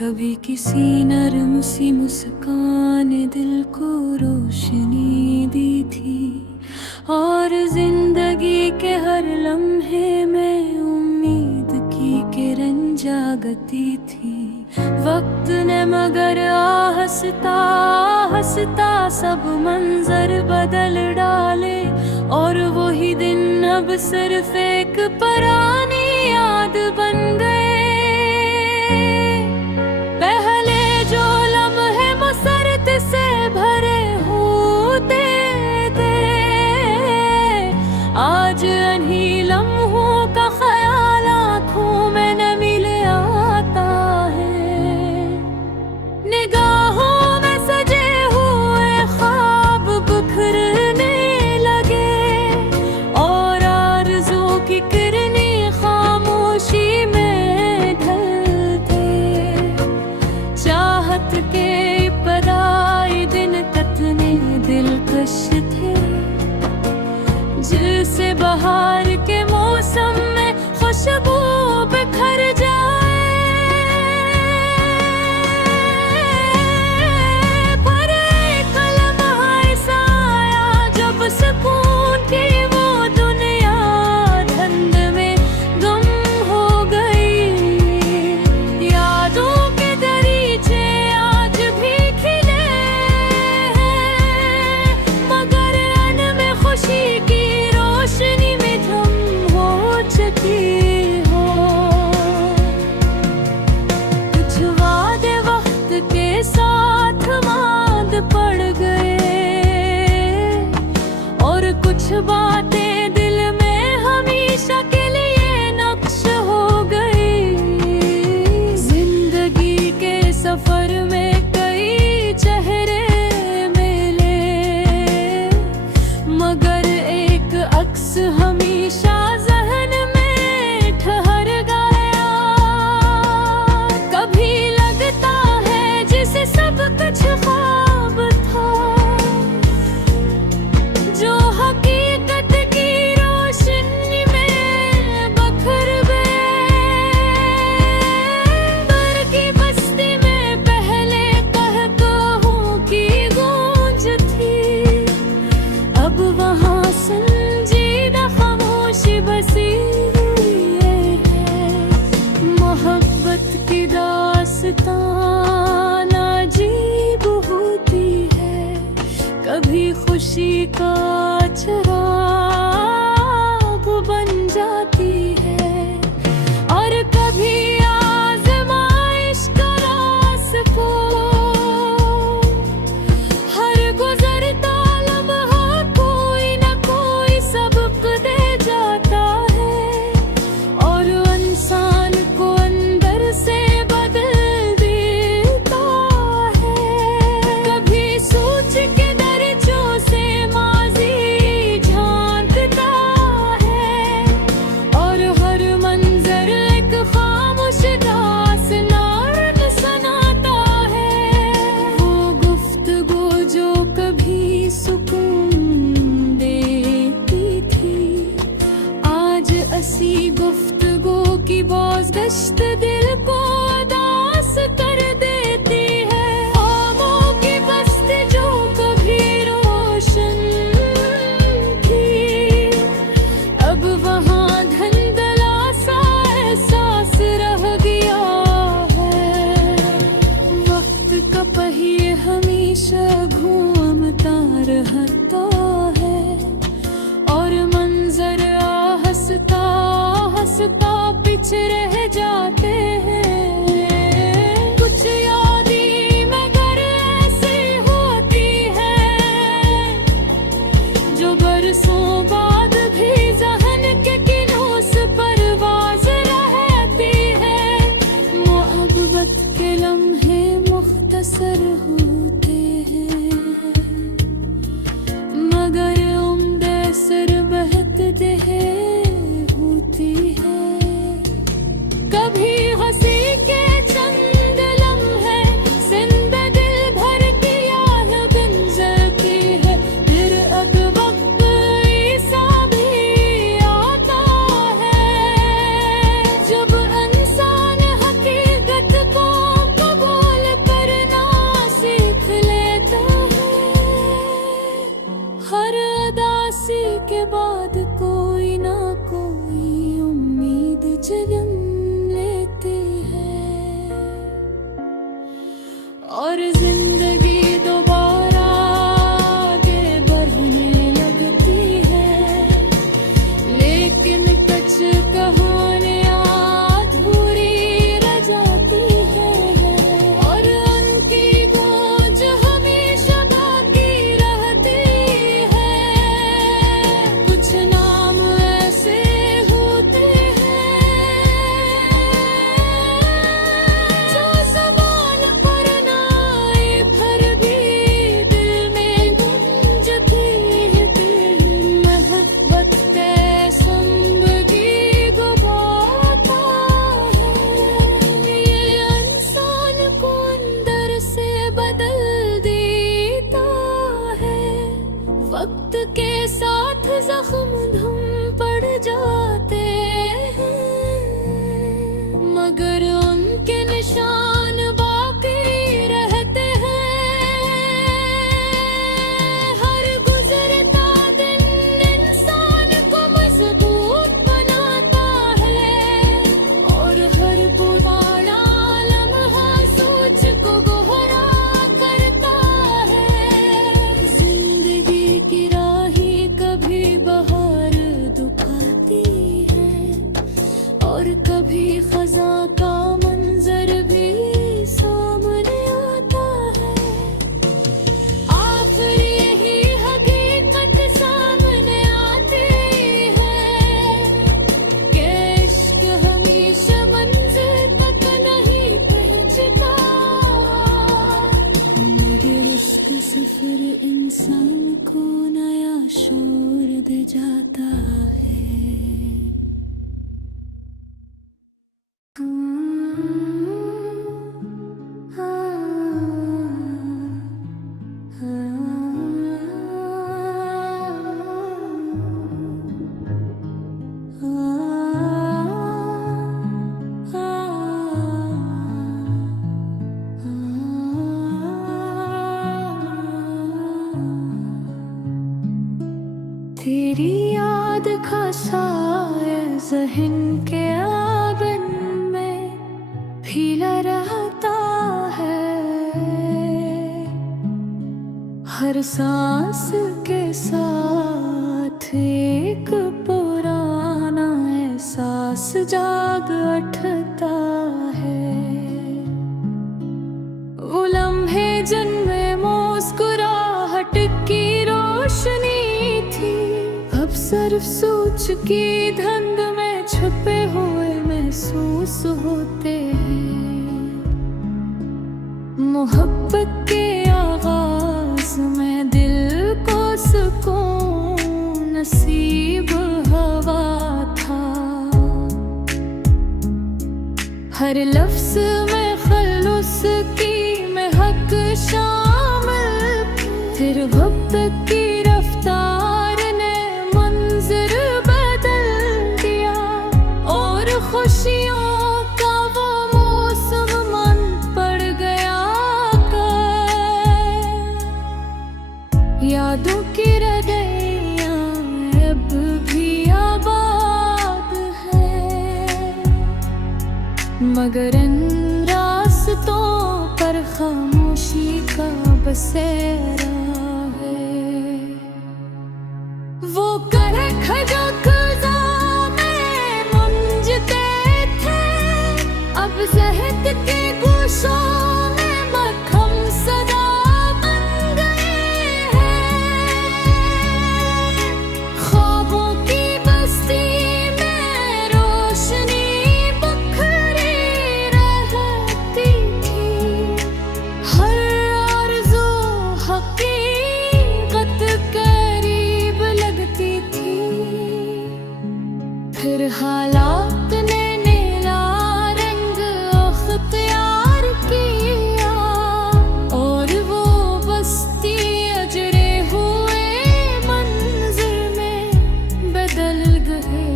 कभी किसी नरम सी मुस्कान ने दिल को रोशनी दी थी, और जिंदगी के हर लम्हे में उम्मीद की किरण जागती थी। वक्त ने मगर हंसता हंसता सब मंजर बदल डाले, और वही दिन अब सिर्फ एक पुरानी याद बन गए। से भरे होते थे, आज इन्हीं लम्हों का ख्याल आँखों में न मिले आता है। निगाहों में सजे हुए ख्वाब बिखरने लगे, और आरज़ू की किरणें खामोशी में ढलते। चाहत के दिलकश थे, जिसे बहार के मौसम में खुशबू बिखर जाए। पर एक लम्हा ऐसा आया जब सुकून की वो दुनिया धुंध में गुम हो गई। यादों के दरीचे आज भी खिले, खुशी की रोशनी में धुम हो चुकी हो। कुछ वादे वक्त के साथ मांद पड़ गए, और कुछ बातें दिल में हमेशा के लिए नक्श हो गई। जिंदगी के सफर में कई चेहरे मगर एक अक्स हमेशा ज़हन में ठहर गया। कभी लगता है जिसे सब कुछ ख्वाब था, जो हकीकत की रोशनी में बखर गए। पर की बस्ती में पहले कहकहों की गूंज थी, अब वहाँ संजीदा खामोशी बसी हुई है। मोहब्बत की दास्तान अजीब होती है, कभी खुशी का चिराग बन जाती है, और कभी आज़माइश का रास्ता हर गुजरता गुफ्तगू की बाज़गश्त दिल को उदास कर देती है। ख्वाबों की बस्ती जो कभी रोशन थी, अब वहाँ धुंधला सा एहसास रह गया है। वक्त का पहिए हमेशा घूमता रहता है, और मंजर हंसता हंसता पीछे रह जाते हैं। कुछ यादें मगर ऐसी होती है, जो बरसों बाद भी ज़हन के किनोस परवाज़ रहती है। मोहब्बत के लम्हे मुख्तसर जन्म लेती है और जिंदगी दोबारा आगे बढ़ने लगती है, लेकिन कुछ कहानियां अधूरी रह जाती है और उनकी गूंज हमेशा बाकी रहती है। कुछ नाम ऐसे होते हैं जो ज़बान पर ना आए फिर भी दिल में गूंजते हैं। मोहब्बत के ज़िंदगी गवाता है, ये इंसान को अंदर से बदल देता है। वक्त के साथ जख्म धुम पड़ जाते हैं, मगर उनके निशान बाकी रहते हैं। हर गुजरता दिन इंसान को मजबूत बनाता है और हर पुराना लम्हा सोच को गहरा करता है। जिंदगी की राहें कभी बहार दुखाती है और कभी खजा का मंजर भी सामने आता है। आखिर यही हकीकत सामने आती है कि इश्क हमेशा मंजिल तक नहीं पहुंचता, मगर इश्क सफर इंसान को नया शोर दे जाता है। तेरी याद का साया ज़हन के आंगन में फीला रहता है। हर सांस के साथ एक पुराना एहसास जाग उठता है। वो लम्हे जिनमें मुस्कुराहट की रोशनी थी, अब सिर्फ सोच की धुंध में छुपे हुए महसूस होते हैं। मोहब्बत के आगाज में दिल को सुकून नसीब हवा था, हर लफ्ज में खलूस की महक शामिल थी। फिर वक्त की रफ्तार ने मंजर बदल दिया और खुशियों का वो मौसम मन पड़ गया कर। यादों की रदैयां अब भी आबाद है, मगर इन रास्तों पर खामोशी का बसेरा है। वो करे खजक में मुंजते थे, अब ज़हक के गोशों में मक्खम सदा बन गए हैं। ख्वाबों की बस्ती में रोशनी बिखरी रहती थी, हर आरज़ू हकीकत करीब लगती थी। फिर हालात ने नीला रंग अख्तियार किया और वो बस्ती अजरे हुए मंजर में बदल गए।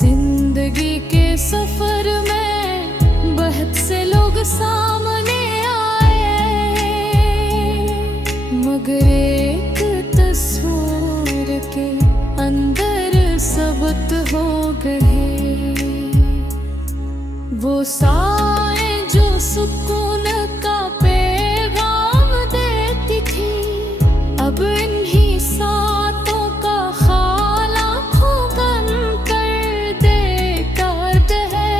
जिंदगी के सफर में बहुत से लोग सामने आए, मगर एक तस्वीर के अंदर सबक हो साएं जो सुकून का पैगाम देती थी, अब इन्हीं सातों का खालाखों बन कर देकर है।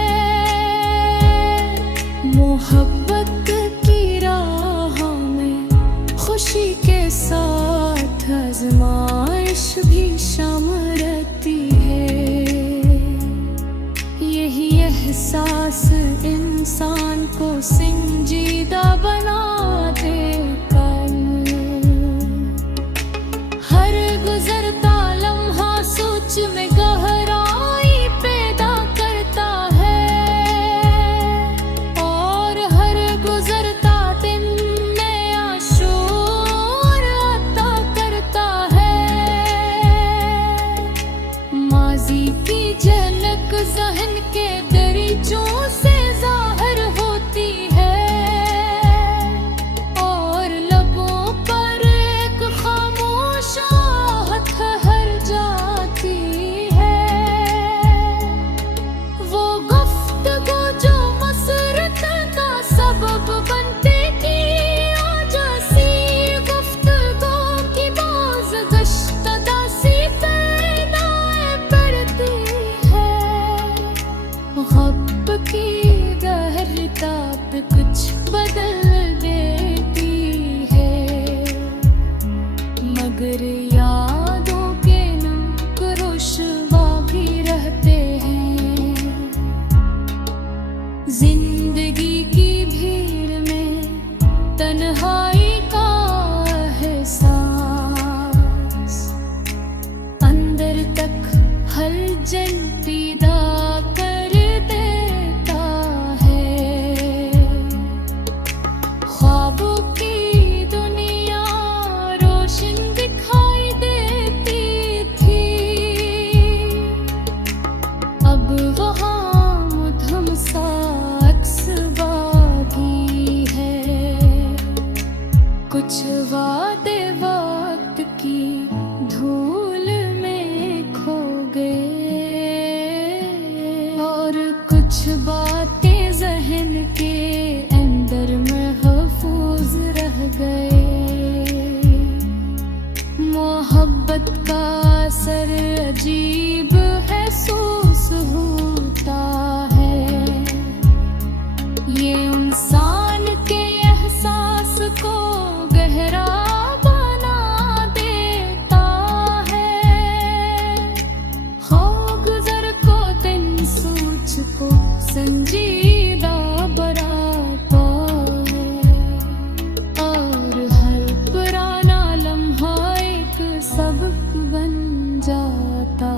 मोहब्बत की राहों में खुशी के साथ आजमाइश भी शामिल है। यही एहसास इंसान को संजीदा बना देकर हर गुजरता लम्हा सोच में गहराई पैदा करता है, और हर गुजरता दिन नया शोर अता करता है। माजी की झलक ज़हन के दरीचों से ज़ाहिर होती है, और लबों पर एक खामोश आहट ठहर जाती है। वो गुफ्तगू जो मसरत का सबब बनती थी, आज ऐसी गुफ्तगू की बाज़ गश्त दासी पैदा पड़ती है। ख्वाब की गहरता पे कुछ बदल देती है, मगर यादों के नमक रुश्वा भी रहते हैं। जिंदगी की भीड़ में तन्हाई का एहसास अंदर तक हलचल पैदा कर देता है। ख्वाबों की दुनिया रोशन दिखाई देती थी, अब वहाँ मुधम सा अक्स बाकी है। कुछ वादे वक्त की धूल में खो गए, और कुछ बातें ज़हन के अंदर महफूज रह गए। मोहब्बत का असर अजीब महसूस होता है, ये इंसान के एहसास को गहरा बना देता है। हो गुजर को दिन सोच को संजीदा बनाता है, और हर पुराना लम्हा एक सबक बन जाता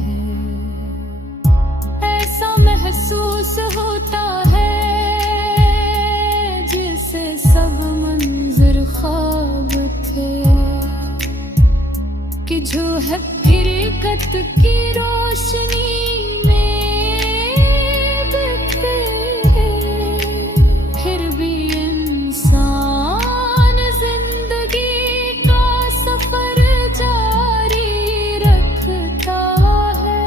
है। ऐसा महसूस होता है जैसे सब मंजर ख्वाब थे, कि जो है हकीकत की रोशनी में दिखते हैं। फिर भी इंसान जिंदगी का सफर जारी रखता है,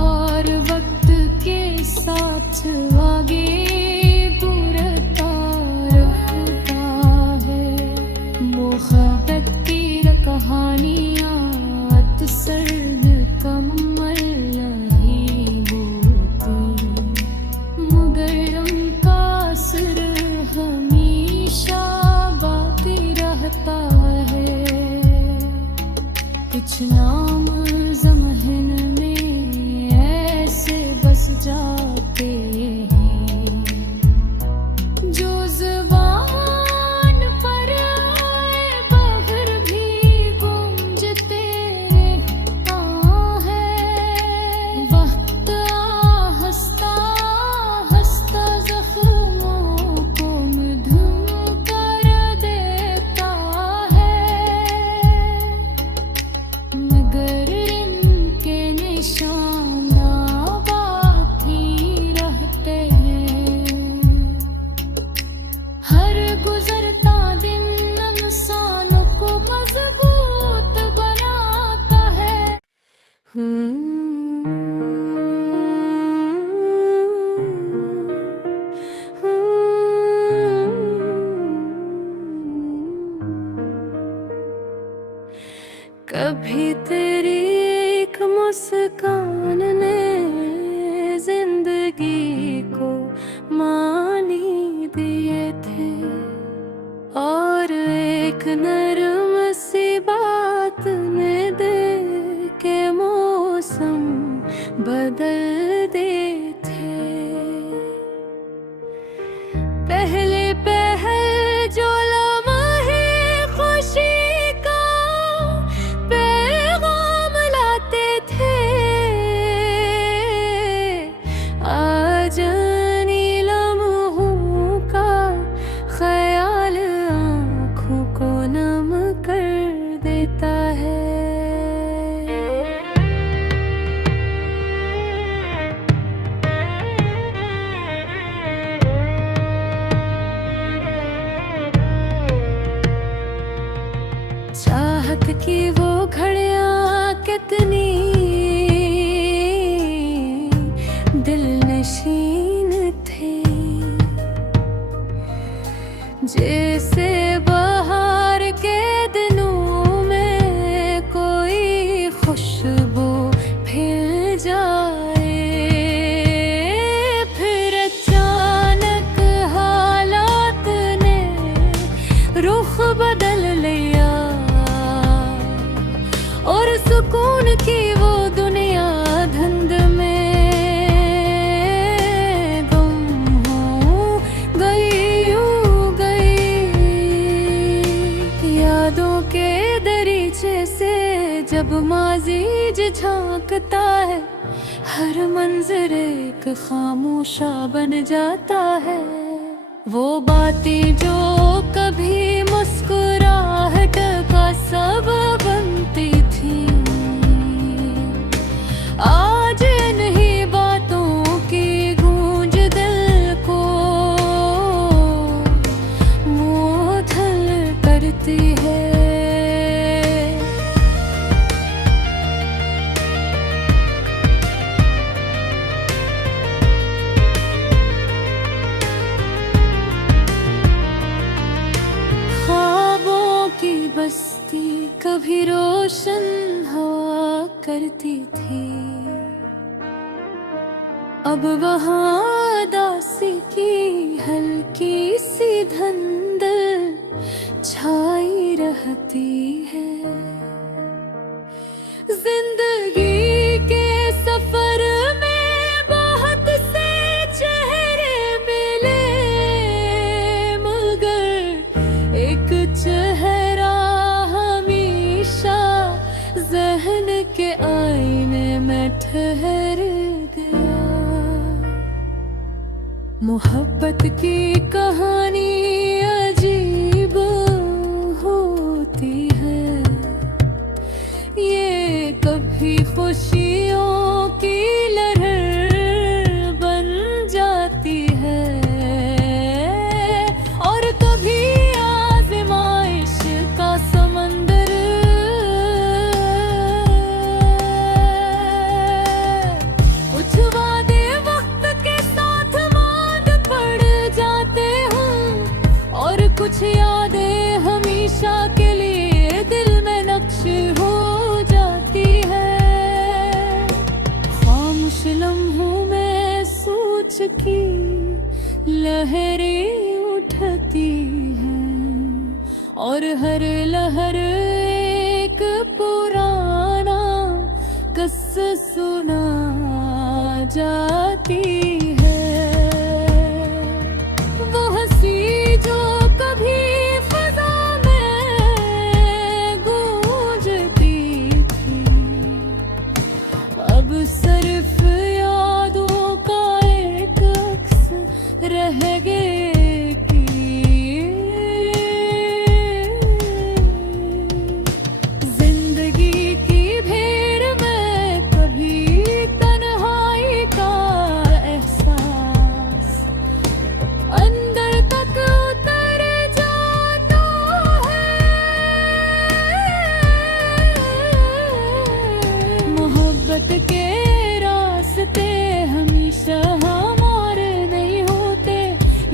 और वक्त के साथ आगे बढ़ता रहता है। मोहब्बत की कहानियाँ सर्द कमल नहीं होती, मगर उनका असर हमेशा बाकी रहता है। कुछ नाम ज़हन में ऐसे बस जाते हैं, कभी तेरी एक मुस्कान ने जिंदगी को मानी दिए थे, और एक नरम सी बात ने दिल के मौसम बदल दे थे। पहले पहल जो लम्हे खुशी का पैगाम लाते थे, आज उन्हीं लम्हों का ख्याल आँखों को नम कर देता है। चाहत की वो घड़ियां कितनी दिल नशीन थे, जैसे बहार के दिनों में कोई खुशबू फैल जाए, फिर अचानक हालात ने रुख बदल लिया, और सुकून की वो दुनिया धुंध में गुम हो गई, यूं गई। यादों के दरीचे से जब माजी झांकता है, हर मंजर एक खामोशा बन जाता है। वो बातें जो कभी मुस्कुराहट का सबब बनती थी, आज इन्हीं बातों की गूंज दिल को मुअत्तल करती है। बस्ती कभी रोशन हुआ करती थी, अब वहाँ दासी की हल्की सी धुंधल छाई रहती है। जिंदगी के सफर में बहुत से चेहरे मिले, मगर एक चेहरा ज़हन के आईने में ठहर गया। मोहब्बत की कहानी अजीब होती है, ये कभी खुशियों की लहर बन जाती है, और कभी आज़माइश का समंदर कुछ यादें हमेशा के लिए दिल में नक्श हो जाती है। खामोश लम्हों में सोच की लहरें उठती हैं, और हर लहर एक पुराना किस्सा सुना जाती है। वो हंसी जो कभी फज़ा में गूंजती थी, अब सिर्फ यादों का एक अक्स रह गए की। जिंदगी की भीड़ में कभी तन्हाई का एहसास अंदर तक उतर जाता है। मोहब्बत के रास्ते हमेशा हमारे नहीं होते,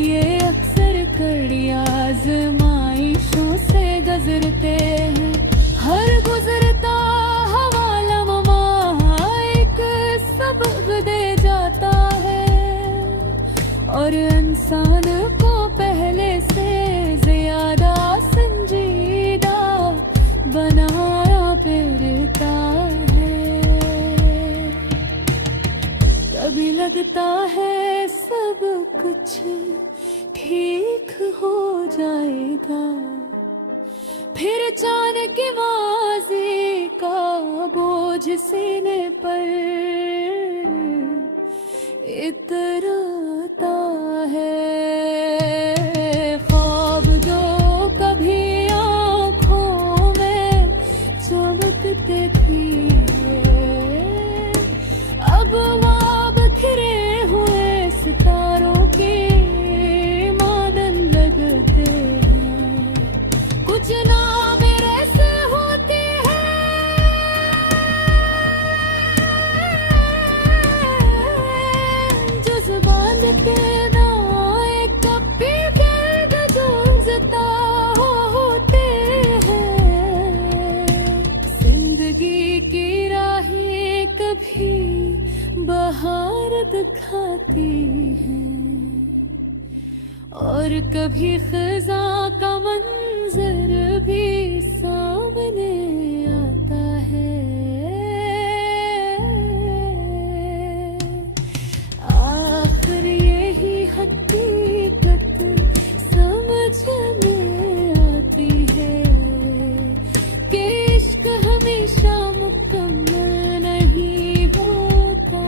ये अक्सर कड़ी आज़माइशों से गुजरते हैं। हर गुजरता और इंसान को पहले से ज्यादा संजीदा बनाया फिरता है। कभी लगता है सब कुछ ठीक हो जाएगा, फिर अचानक माज़ी का बोझ सीने पर इतराता है। ख्वाब दो कभी आँखों में चमकते थी, अब वहाँ बिखरे हुए सितारों के मादन लगते हैं। कुछ ना मेरे से होते हैं जो जुबान के ना एक कभी गर्द जूझता होते हैं। जिंदगी की राहें कभी बहार दिखाती हैं और कभी खज़ा का मंजर भी सामने आता है। आखिर यही हकीकत समझ में आती है कि इश्क हमेशा मुकम्मल नहीं होता,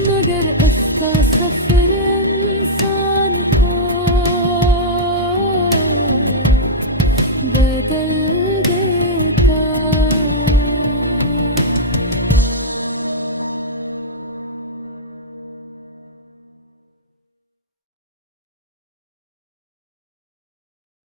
मगर इसका सफर